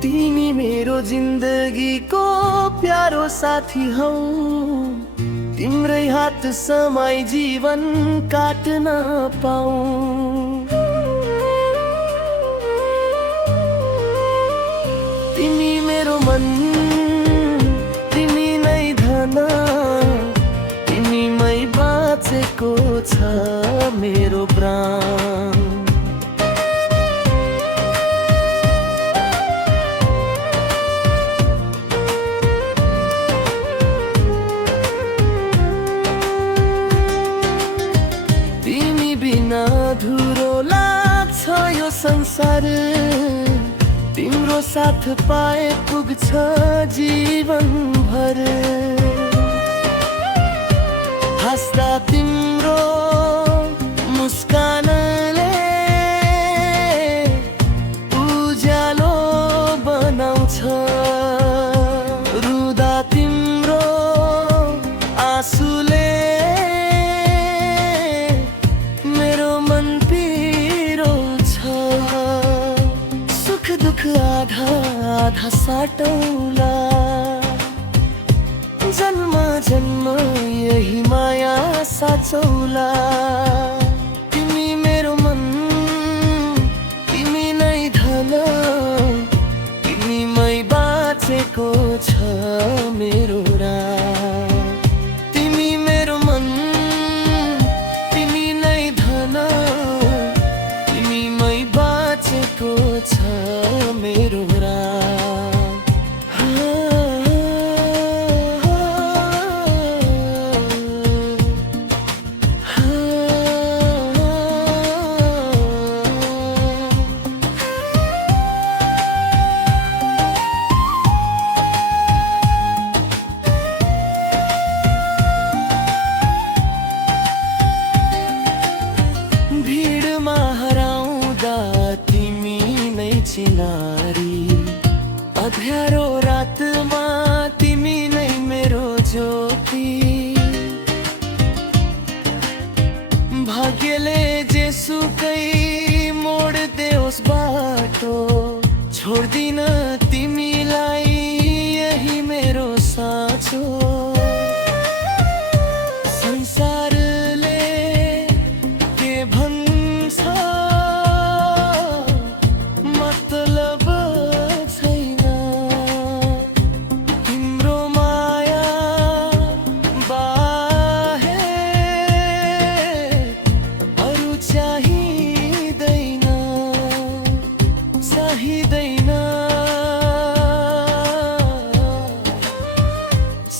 तिमी मेरो जिन्दगीको प्यारो साथी हौ, तिम्रै हात समाई जीवन काट्न पाऊँ। तिमी मेरो मन, तिमी नै धन, तिमीमै बाँचेको छ मेरो प्राण। अधुरो लाग्छ यो संसार, तिम्रो साथ पाए पुग्छ जीवनभर। हाँस्दा तिम्रो मुस्कानले उज्यालो बनाउँछ, रुँदा तिम्रो आँसुले आधा आधा साटौला, जन्म जन्म यही माया साचौला। तिमी मेरो मन, तिमी नै धन, तिमीमै बाँचेको छ मेरो रात। तिमी मेरो मन, तिमी नै धन, तिमीमै बाँचेको छ मेरो रात। भिडमा हराउँदा तिमी नै चिनारी, अँध्यारो रातमा तिमी नै मेरो ज्योति। भाग्यले जेसुकै मोड देओस् बाटो, छोड्दिन तिमीलाई यही मेरो साँचो। संसारले के भन्छ मतलब छैन, तिम्रो माया बाहे अरू चाहिँदैन, चाहिँदैन,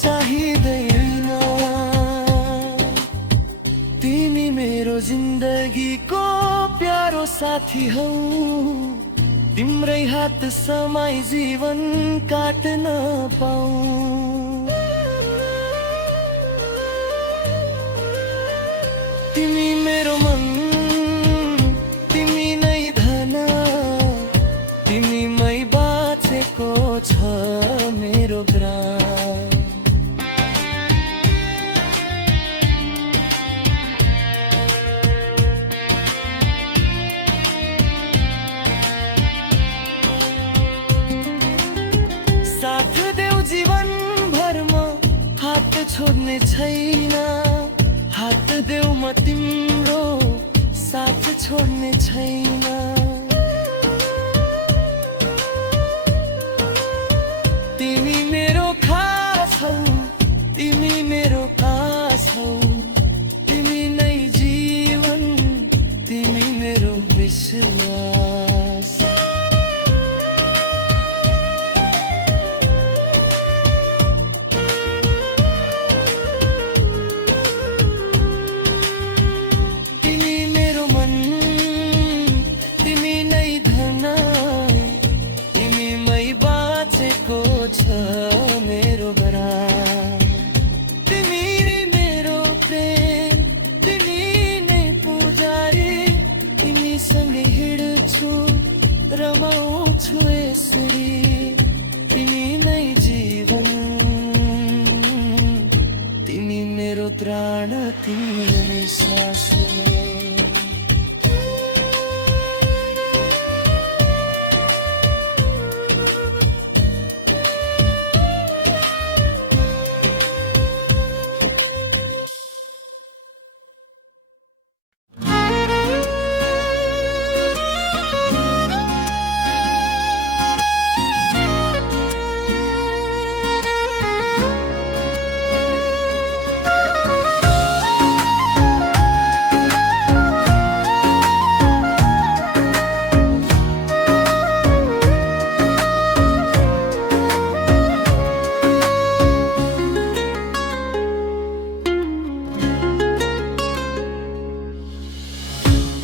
चाहिँदैन। तिमी मेरो जिन्दगीको प्यारो साथी हौ, तिम्रै हात समाई जीवन काट्न पाऊँ। तिमी मेरो मन, तिमी नै धन, तिमीमै बाँचेको छ मेरो प्राण। साथ देऊ जीवन भरमा, हात छोड्ने छैन, हात देऊ म तिम्रो, साथ छोड्ने छैन। तिमी मेरो खास हौ, तिमी मेरो खास हौ, तिमी नै जीवन, तिमी मेरो विश्वास। तिमी मेरो मन, रमाउँछु यसरी तिमी नै जीवन तिमी मेरो प्राण तिमी नै श्वास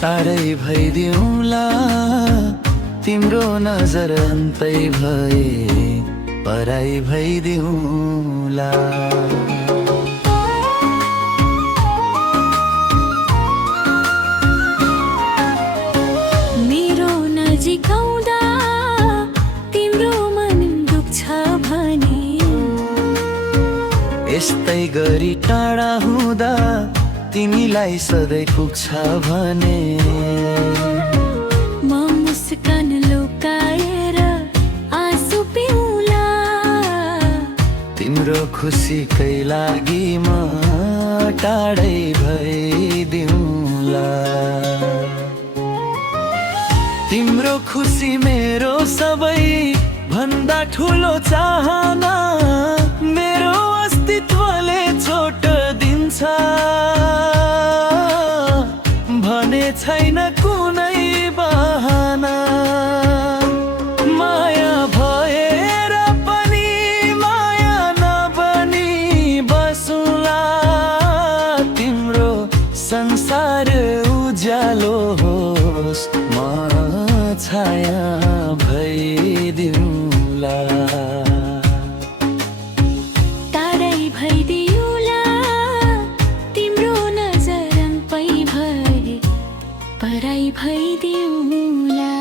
तारै भइदिउँला तिम्रो नजर अन्तै भए पराई भइदिउँला मेरो नजिक आउँदा तिम्रो मन दुख्छ भने यस्तै गरी टाढा हुँदा तिमीलाई सधैँ पुग्छ भने म मुस्कान लुकाएर आँसु पिउला तिम्रो खुसीकै लागि म टाढै भइदिउँला तिम्रो खुसी मेरो सबै भन्दा ठुलो चाहना मेरो अस्तित्वले चोट दिन्छ भने छैन कुनै बहाना माया भएर पनि माया नबनी बसुला तिम्रो संसार उज्यालो होस् म छाया भइदिउँला तारै भइदिउँला तिम्रो नजर अन्तै भए पराई भइदिउँला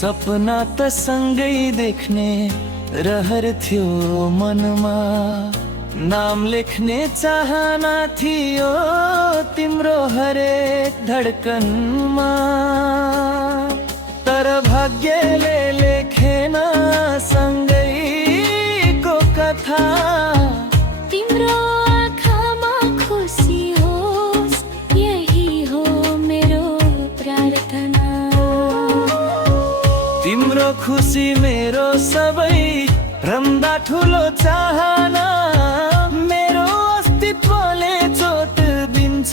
सपना त सँगै देख्ने रहर थियो मनमा नाम लेख्ने चाहना थियो तिम्रो हरेक धडकनमा तर भाग्यले लेखेन सँगैको कथा तिम्रो आँखामा खुसी होस् यही हो मेरो प्रार्थना तिम्रो खुसी मेरो सबै भन्दा ठुलो चाहना मेरो अस्तित्वले चोट दिन्छ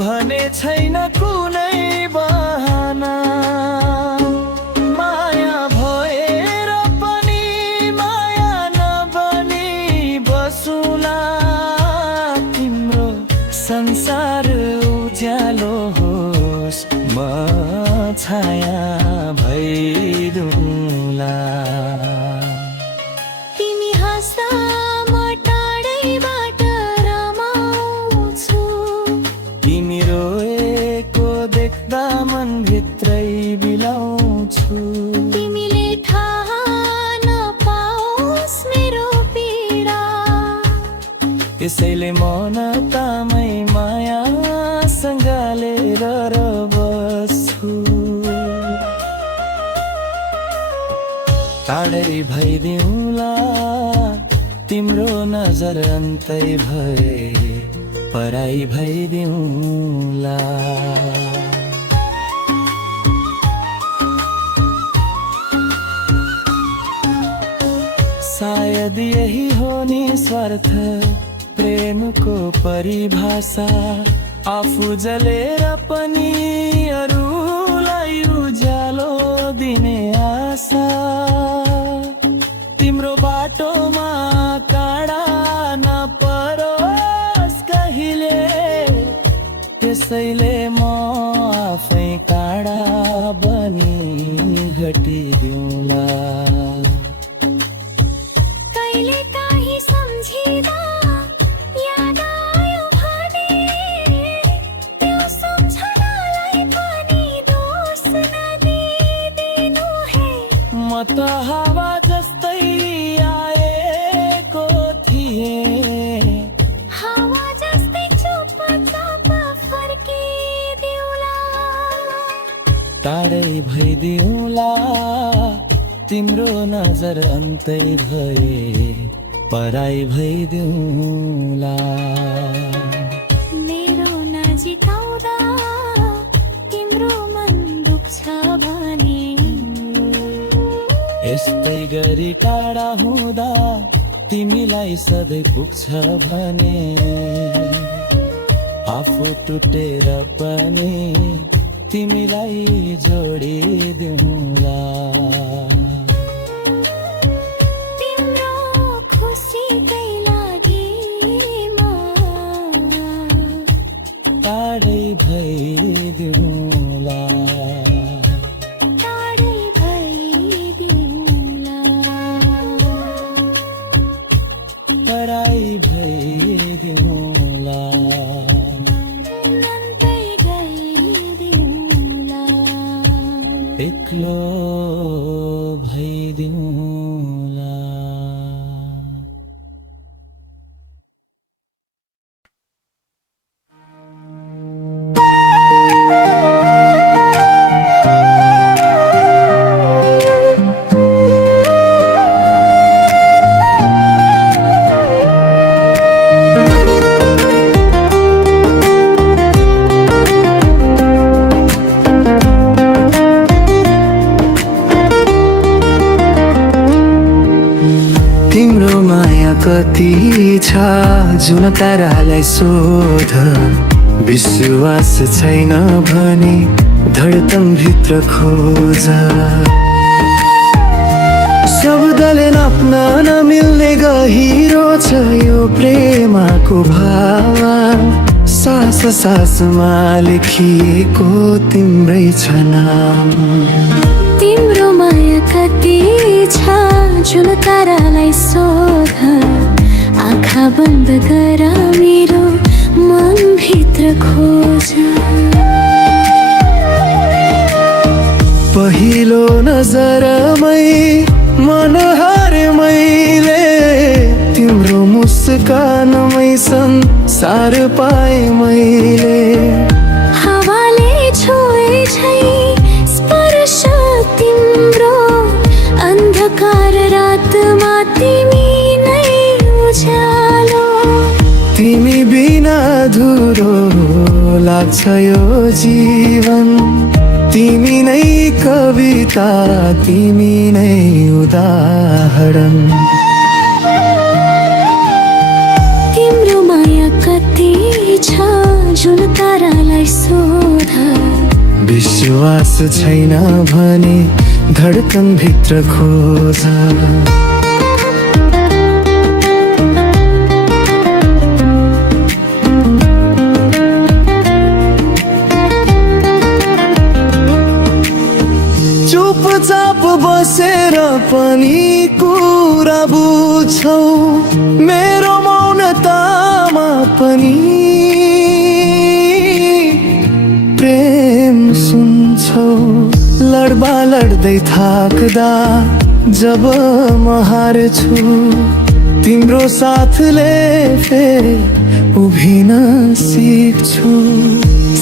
भने छैन कुनै बहाना माया भएर पनि माया नबनी बसुला तिम्रो संसार उज्यालो होस् म छाया भइदिउँला तिमी हाँस्दा म टाढैबाट रमाउँछु तिमी रोएको देख्दा मनभित्रै बिलाउँछु तिमीले थाहा नपाओस् मेरो पीडा त्यसैले मनतामै मायासँग लिएर बस्छु टाढै भइदिउँला तिम्रो नजर अन्तै भए पराई भइदिउँला सायद यही हो नि स्वार्थ प्रेमको परिभाषा आफू जलेर पनि अरूलाई उज्यालो दिने आशा तिम्रो बाटोमा काँडा नपरोस् कहिले दिउँला तिम्रो नजर अन्तै भए पराई भइदिउँला मेरो नजिकाउँदा तिम्रो मन दुख्छ भने यस्तै गरी टाढा हुँदा तिमीलाई सधैँ पुग्छ भने आफू टुटेर पनि तिमीलाई जोडिदिउँला तिम्रो खुसीकै लागि म टाढै भइदिउँला टाढै भइदिउँला पराई भइदिउँला नन्तै गइदिउँला एक्लो भइदिउँला तिम्रो माया कति छ जुन तारालाई सोध विश्वास छैन भने धडकन भित्र खोज शब्दले नाप्न नमिल्ने गहिरो छ यो प्रेमको भाव सास सासमा लेखिएको तिम्रै छ नाम तिम्रो माया कति छ जुन तारालाई सोध आँखा बन्द गर मेरो मन भित्र खोज पहिलो नजरमै मन हारे मैले तिम्रो मुस्कानमै संसार पाए मैले हावाले छोए झै स्पर्श तिम्रो अन्धकार रातमा तिमी नै उज्यालो तिमी बिना अधुरो लाग्छ यो जीवन तिमी नै कविता तिमी नै उदाहरण तिम्रो माया कति छ जुन तारालाई सोध विश्वास छैन भने धडकन भित्र खोज चुपचाप बसेर पनि कुरा बुझ्छौ मेरो मौनतामा पनि प्रेम सुन्छौ लड्बा लड्दै थाक्दा जब म हार्छु तिम्रो साथले फेरि उभिन सिक्छु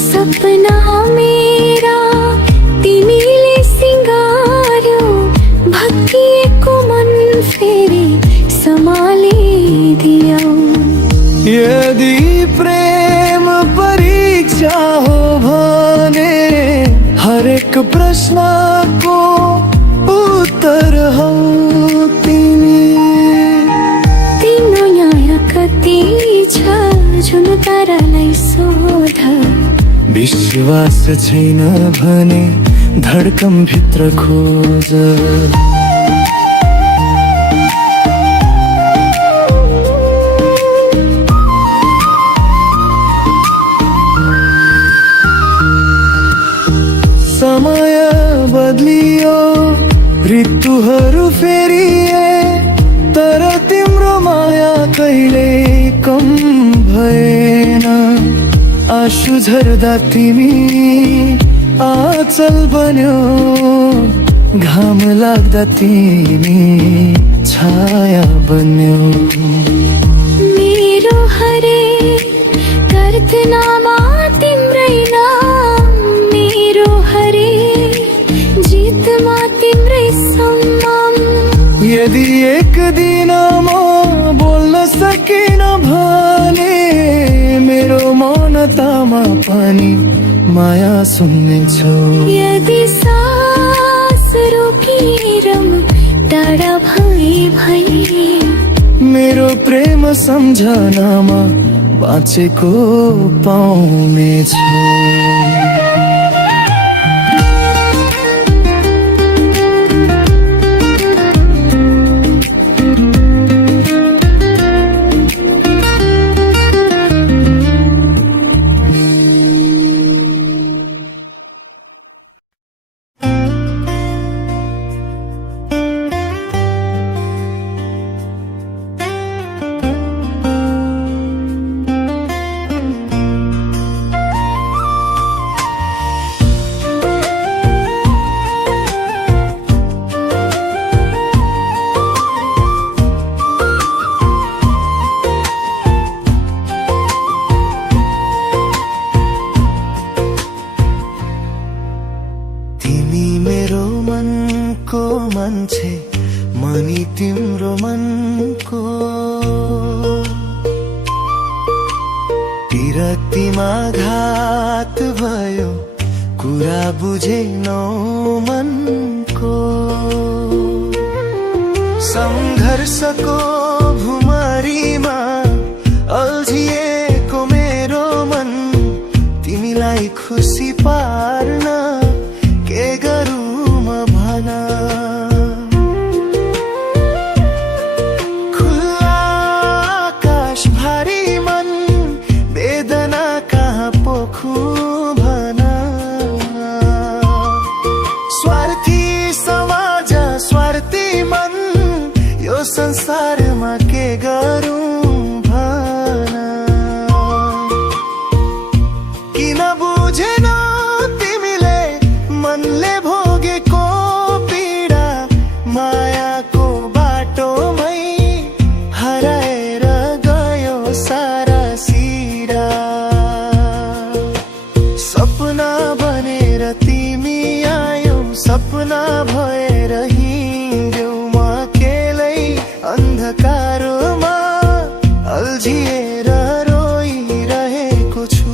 सपना मेरा तिमीले सिंगार्यो भत्किएको मन फेरि सम्हालिदियौ यदि प्रेम परीक्षा हो भने हरेक प्रश्नको उत्तर हौ तिमी तिम्रो माया कति छ जुन तारालाई सोध विश्वास छैन भने धडकन भित्र खोज समय बदलियो ऋतुहरू फेरिए तर तिम्रो माया कहिले कम भएन आँसु झर्दा तिमी आँचल बन्यो घाम लाग्दा तिमी छाया बन्यो मेरो हरेक गर्दनामा तिम्रै नाम मेरो हरेक जित एक दिन म बोल्न सकिन भने मेरो मौनतामा पनि माया सुन्नेछौ। यदि सास रोकिएर टाढा भई मेरो प्रेम सम्झनामा बाँचेको पाउनेछु। मनी तिम्रो मनको पिरतीमा घात भयो कुरा बुझेनौ मनको। संघर्षको भुमरीमा अल्झिएको मेरो मन तिमीलाई खुसी पार्न के गरौँ म भन। संसारमा के गरौँ भन। किन बुझेनौ तिमीले मनले भोगेको पीडा मायाको बाटोमै हराएर गयो सारा सिरा। सपना बनेर तिमी आयौ सपना भएर हिँड्यौ अन्धकारमा अल्झिएर रोइरहेको छु।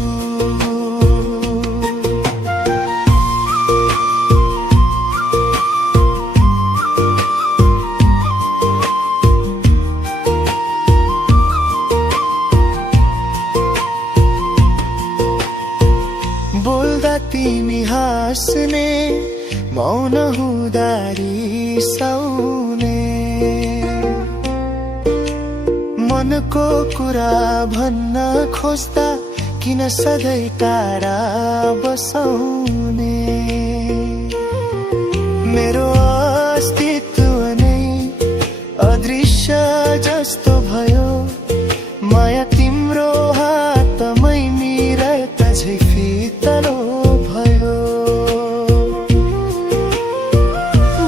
बोल्दा तिमी हाँस्ने मौन हुँदा रिसाउने मनको कुरा भन्न खोज्दा किन सधैँ टाढा बसाउने। मेरो अस्तित्व नै अदृश्य जस्तो भयो माया तिम्रो हातमै निरत झै फितलो भयो।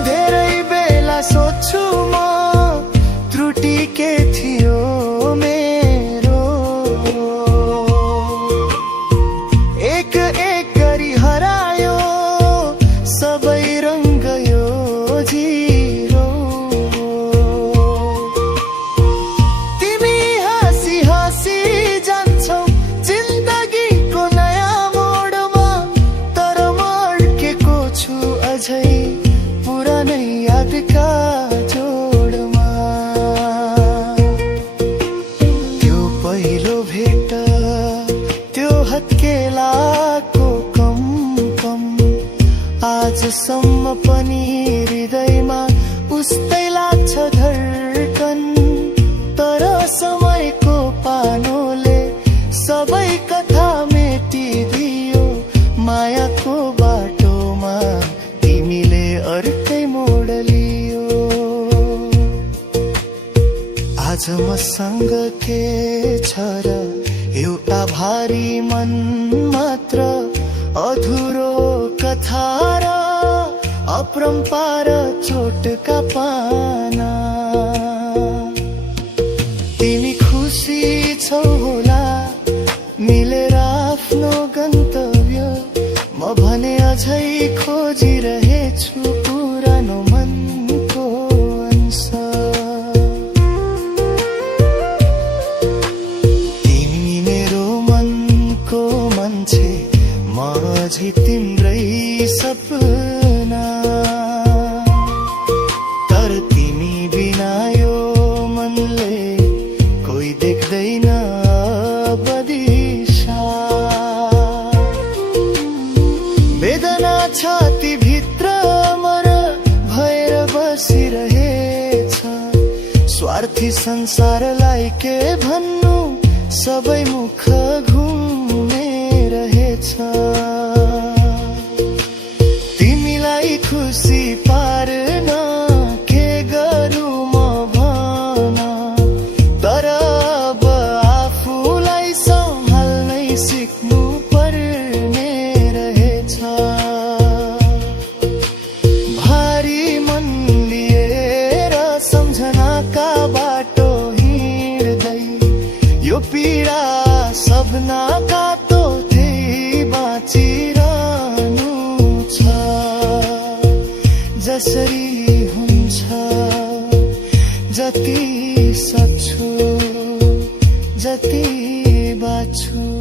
धेरै बेला सोच्छु म त्रुटि के थियो पुरानै यादका जोडमा। त्यो पहिलो भेट त्यो हत्केलाको कम आजसम्म पनि हृदयमा उस्तै लाग्छ धड्कन। तर समयको पानोले सबै कथा मेटिदियो मायाको बाटोमा तिमीले अर्कै मोड लियो। आज मसँग के छ र एउटा भारी मन मात्र अधुरो कथा र अपरम्पार चोटका पाना। तिमी खुसी छौ होला मिलेर आफ्नो गन्तव्य म भने अझै खोजिरहेछु पुरानो मनको अंश। देख्दैन बदिशा। वेदना छाती भित्र मर भएर बसिरहेछ। स्वार्थी संसारलाई के भन्नु, सबै मुख घुम्ने रहेछ। तिमीलाई खुसी पार्न के गरौँ म भन, तर अब आफूलाई सम्हाल्नै सिक्नु पर्ने रहेछ। भारी मन लिएर सम्झनाका बाटो हिँड्दै, यो पीडा सपनाका तो त्यही बाँचिरहनु छ। जसरी हुन्छ जति सक्छु, जति बाँच्छु।